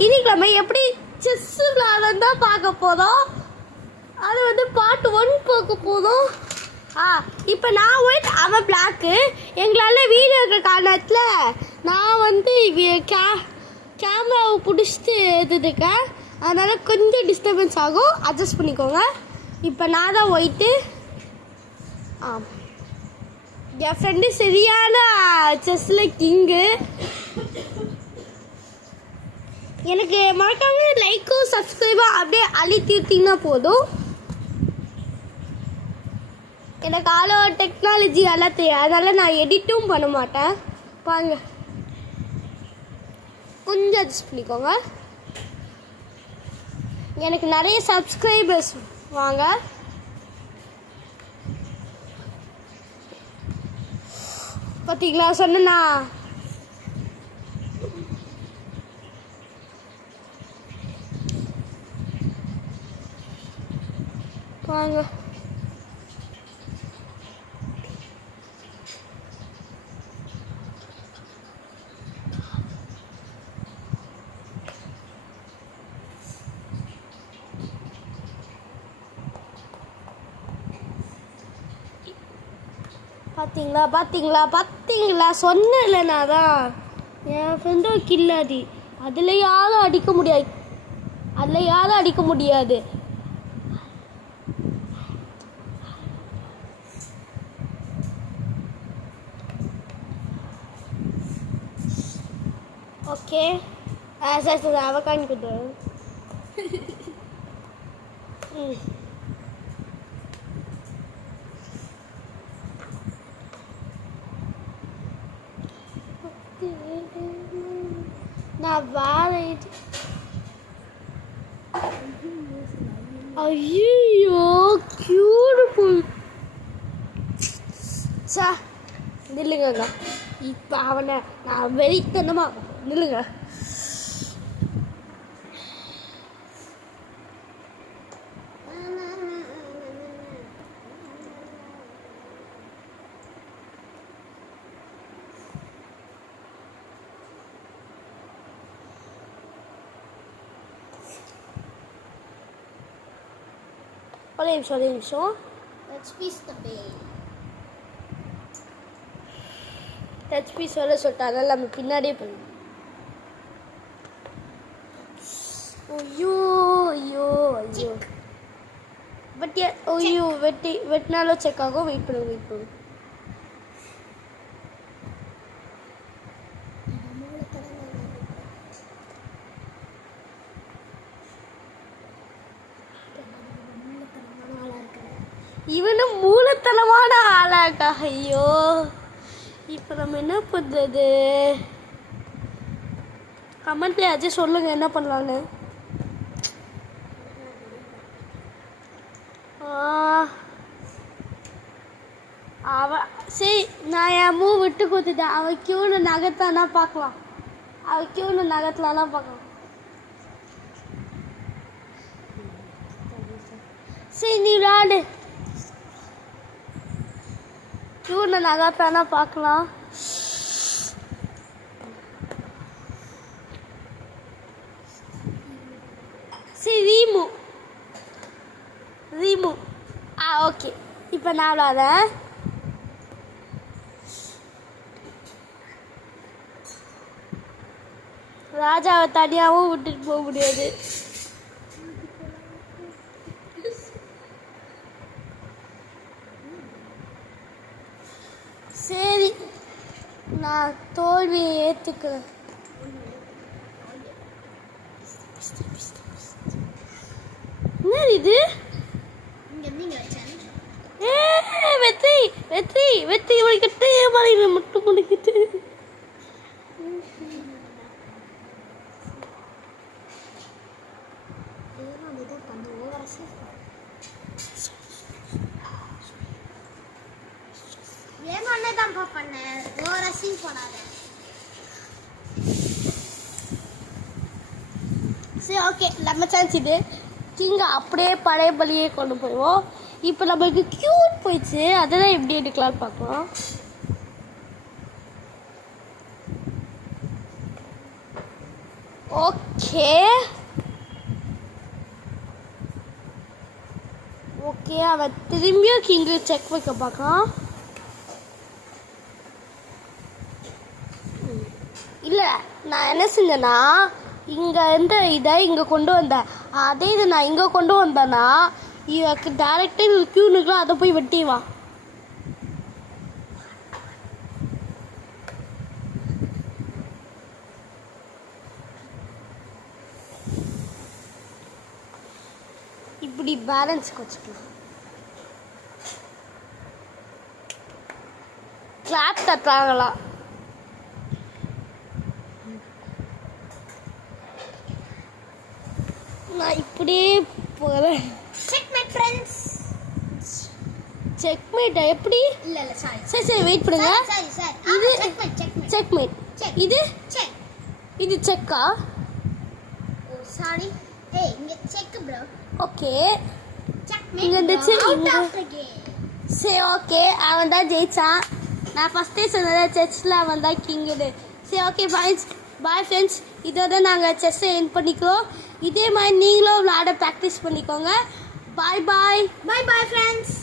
இன்னைக்கு நம்ம எப்படி செஸ் விளையாடுறதா பார்க்க போறோம். அது வந்து பார்ட் 1 பார்க்க போதும். இப்போ நான் ஒயிட் அவன் பிளாக்கு. எங்களால் வீடியோ இருக்கிற காரணத்தில் நான் வந்து கேமராவை பிடிச்சிட்டு எடுத்துருக்கேன். அதனால் கொஞ்சம் டிஸ்டர்பன்ஸ் ஆகும், அட்ஜஸ்ட் பண்ணிக்கோங்க. இப்போ நான் தான் ஒயிட்டு. என் ஃப்ரெண்டு சரியான செஸ்ஸில் கிங்கு. எனக்கு மறக்காம லைக்கும் சப்ஸ்கிரைபும் அப்படியே அழுத்திட்டீங்கன்னா போதும். எனக்கு ஆளோ டெக்னாலஜி எல்லாம் தெரியும், அதனால் நான் எடிட்டும் பண்ண மாட்டேன். பாருங்க, கொஞ்சம் அட்ஜஸ்ட் பண்ணிக்கோங்க. எனக்கு நிறைய சப்ஸ்கிரைபர்ஸ் வாங்க. பார்த்தீங்களா சொன்னா வாங்க. பார்த்தீங்களா பார்த்தீங்களா பார்த்தீங்களா சொன்னேன்ல நான் தான். என் ஃப்ரெண்டும் கில்லாடி. அதில் யாரும் அடிக்க முடியாது, அதில் யாரும் அடிக்க முடியாது. ஓகே சரி அவ காணிக்கிட்டு. நான் வேற ஐயோ கியூட்டிஃபுல். சா நில்லுங்க. இப்போ அவனை நான் வெறித்தனமா நில்லுங்க. ஒரே நிமிஷம். டச் பீஸ் சொல்ல சொல்லிட்டு அதெல்லாம் நம்ம பின்னாடியே பண்ணுவோம். ஐயோ ஐயோ ஐயோ பட் ஐயோ வெட்டினாலும் செக் ஆகும். வெயிட் பண்ணுங்க. இவனும் மூலத்தனமான ஆளாக்கா. ஐயோ இப்போ நம்ம என்ன பண்ணுறது? கமெண்ட்ல யாச்சும் சொல்லுங்க என்ன பண்ணலான்னு. சரி நான் என் மூவ் விட்டு கொடுத்துட்டேன். அவன் கியூன்னு நகர்த்தானா பார்க்கலாம். சரி நீ விளையாடு. கியூன்னு நகர்த்தானா பார்க்கலாம். சரி ரீமூ. ஓகே இப்போ நான் விளையாடுறேன். ராஜாவை தனியாகவும் விட்டுட்டு போக முடியாது. சரி நான் தோல்வியை ஏற்றுக்கிறேன். என்ன இது? வெற்றி முடிக்கிட்டு மலையில மட்டும் முடிக்கிட்டு. சரி ஓகே நம்ம சான்ஸ் இது. கிங்க அப்படியே பழைய பலியே கொண்டு போயிடுவோம். இப்போ நம்மளுக்கு கியூட் போயிடுச்சு, அதெல்லாம் எப்படி எடுக்கலாம்னு பார்க்கலாம். ஓகே ஓகே, அவன் திரும்பியும் கிங்கு செக் வைக்க பார்க்கலாம். இல்லை, நான் என்ன செஞ்சேன்னா இங்கே இருந்த இதை இங்கே கொண்டு வந்தேன். அதே இது நான் இங்கே கொண்டு வந்தேன்னா இவக்கு டேரெக்டாக இது க்யூனுக்குலாம் அதை போய் வெட்டிவான். இப்படி பேலன்ஸ்க்கு வச்சுக்கலாம். கிளாப் தட்டாங்களா? நான் இப்படியே போகிறேன். Checkmate friends. செக்மேட்டா? எப்படி? இல்ல சாரி. சரி வெயிட் பண்ணுங்க. சரி இது செக்மேட். இது செக். இது செக்கா? ஓ சாரி. ஏய் இங்க செக் ப்ரோ. Okay, checkmate. இங்க இருந்துச்சு. சரி சரி ஓகே, அவன் தான் ஜெயிச்சான். நான் ஃபஸ்ட்டே சொன்னேன் செஸ்ஸில் அவன் தான் கிங்குன்னு. சரி ஓகே பாய் ஃப்ரெண்ட்ஸ், இதோட நாங்கள் செஸ்ஸை என் பண்ணிக்கிறோம். இதே மாதிரி நீங்களும் விளையாட ப்ராக்டிஸ் பண்ணிக்கோங்க. Bye friends.